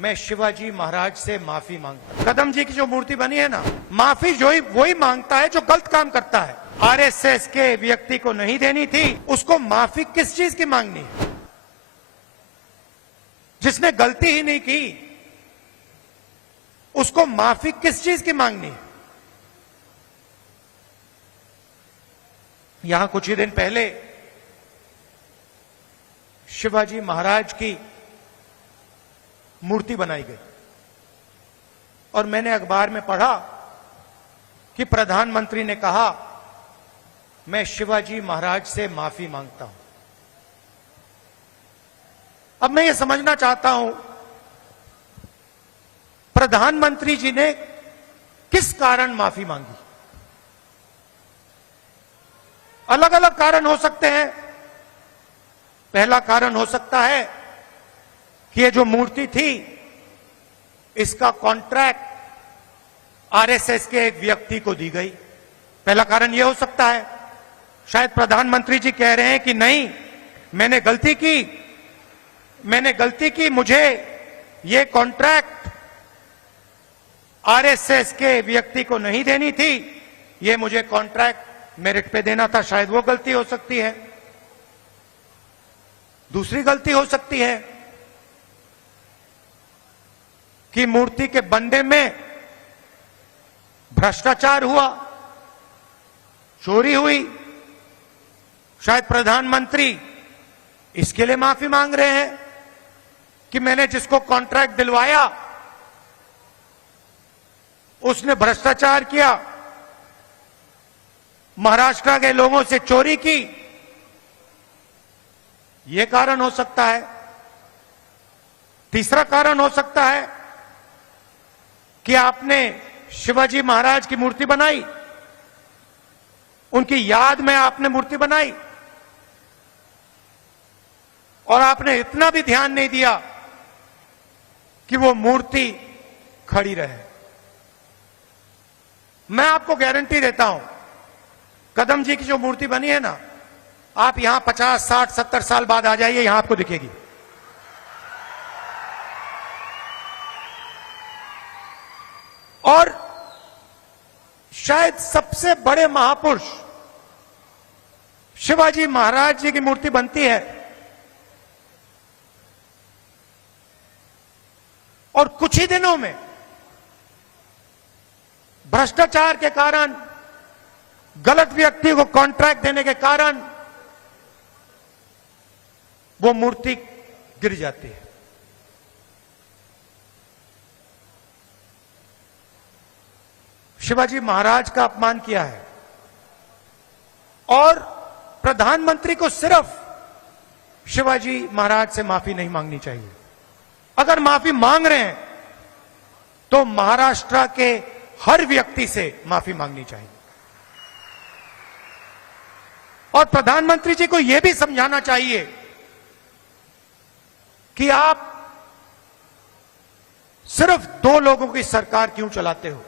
मैं शिवाजी महाराज से माफी मांगता हूं। कदम जी की जो मूर्ति बनी है ना, माफी जो ही वही मांगता है जो गलत काम करता है। आरएसएस के व्यक्ति को नहीं देनी थी, उसको माफी किस चीज की मांगनी है? जिसने गलती ही नहीं की उसको माफी किस चीज की मांगनी है? यहां कुछ ही दिन पहले शिवाजी महाराज की मूर्ति बनाई गई और मैंने अखबार में पढ़ा कि प्रधानमंत्री ने कहा मैं शिवाजी महाराज से माफी मांगता हूं। अब मैं ये समझना चाहता हूं प्रधानमंत्री जी ने किस कारण माफी मांगी? अलग अलग कारण हो सकते हैं। पहला कारण हो सकता है कि ये जो मूर्ति थी इसका कॉन्ट्रैक्ट आरएसएस के एक व्यक्ति को दी गई। पहला कारण यह हो सकता है। शायद प्रधानमंत्री जी कह रहे हैं कि नहीं, मैंने गलती की, मुझे ये कॉन्ट्रैक्ट आरएसएस के व्यक्ति को नहीं देनी थी, ये मुझे कॉन्ट्रैक्ट मेरिट पे देना था। शायद वो गलती हो सकती है। दूसरी गलती हो सकती है कि मूर्ति के बनने में भ्रष्टाचार हुआ, चोरी हुई। शायद प्रधानमंत्री इसके लिए माफी मांग रहे हैं कि मैंने जिसको कॉन्ट्रैक्ट दिलवाया उसने भ्रष्टाचार किया, महाराष्ट्र के लोगों से चोरी की। यह कारण हो सकता है। तीसरा कारण हो सकता है कि आपने शिवाजी महाराज की मूर्ति बनाई, उनकी याद में आपने मूर्ति बनाई और आपने इतना भी ध्यान नहीं दिया कि वो मूर्ति खड़ी रहे। मैं आपको गारंटी देता हूं, कदम जी की जो मूर्ति बनी है ना, आप यहां 50, 60, 70 साल बाद आ जाइए, यहां आपको दिखेगी। और शायद सबसे बड़े महापुरुष शिवाजी महाराज जी की मूर्ति बनती है और कुछ ही दिनों में भ्रष्टाचार के कारण, गलत व्यक्ति को कॉन्ट्रैक्ट देने के कारण वो मूर्ति गिर जाती है। शिवाजी महाराज का अपमान किया है और प्रधानमंत्री को सिर्फ शिवाजी महाराज से माफी नहीं मांगनी चाहिए। अगर माफी मांग रहे हैं तो महाराष्ट्र के हर व्यक्ति से माफी मांगनी चाहिए और प्रधानमंत्री जी को यह भी समझाना चाहिए कि आप सिर्फ 2 लोगों की सरकार क्यों चलाते हो।